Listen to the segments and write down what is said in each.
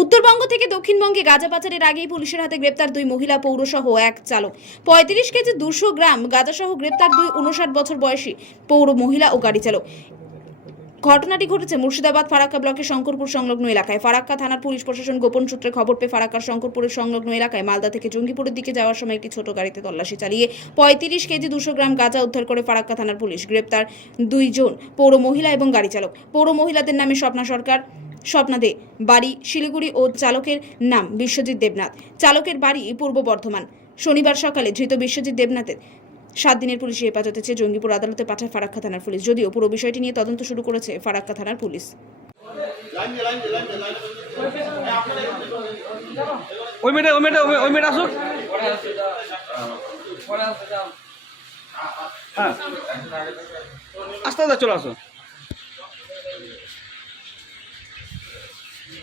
উত্তরবঙ্গ থেকে দক্ষিণবঙ্গে গাঁজা পাচারের আগেই পুলিশের হাতে গ্রেপ্তার দুই মহিলা, পৌরসহ এক চালক। পঁয়ত্রিশ কেজি দুশো গ্রাম গাঁজাসহ গ্রেপ্তার দুই উনষাট বছর বয়সী পৌর মহিলা ও গাড়ি চালক। ঘটনাটি ঘটেছে মুর্শিদাবাদ ফারাক্কা ব্লকের শঙ্করপুর সংলগ্ন এলাকায়। ফারাক্কা থানার পুলিশ প্রশাসন গোপন সূত্রে খবর পেয়ে ফারাক্কার শঙ্করপুরের সংলগ্ন এলাকায় মালদা থেকে জঙ্গিপুরের দিকে যাওয়ার সময় একটি ছোট গাড়িতে তল্লাশি চালিয়ে পঁয়ত্রিশ কেজি দুশো গ্রাম গাঁজা উদ্ধার করে ফারাক্কা থানার পুলিশ গ্রেপ্তার দুইজন পৌর মহিলা এবং গাড়ি চালক। পৌর মহিলাদের নামে স্বপ্না সরকার স্বপ্না দে বাড়ি শিলিগুড়ি ও চালকের নাম বিশ্বজিৎ দেবনাথ। চালকের বাড়ি পূর্ব বর্ধমান। শনিবার সকালে ধৃত বিশ্বজিৎ দেবনাথের সাত দিনের পুলিশ হেফাজতে চেয়ে জঙ্গিপুর আদালতে পাঠায় ফারাক্কা থানার পুলিশ। যদিও পুরো বিষয়টি নিয়ে তদন্ত শুরু করেছে ফারাক্কা থানার পুলিশ। হ্যাঁ। আস্তে আস্তে চলে, আসো।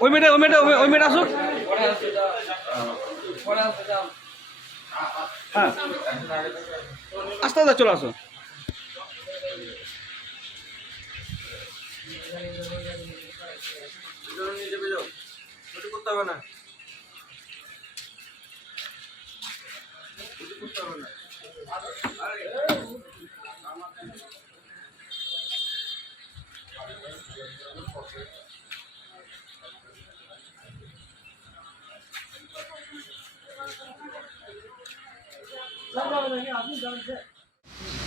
ওই মেয়েটা ওই মেয়েটা ওই মেয়েটা আসুক। হ্যাঁ। আস্তে আস্তে চলে আসো করতে হবে না করতে হবে না Thank you.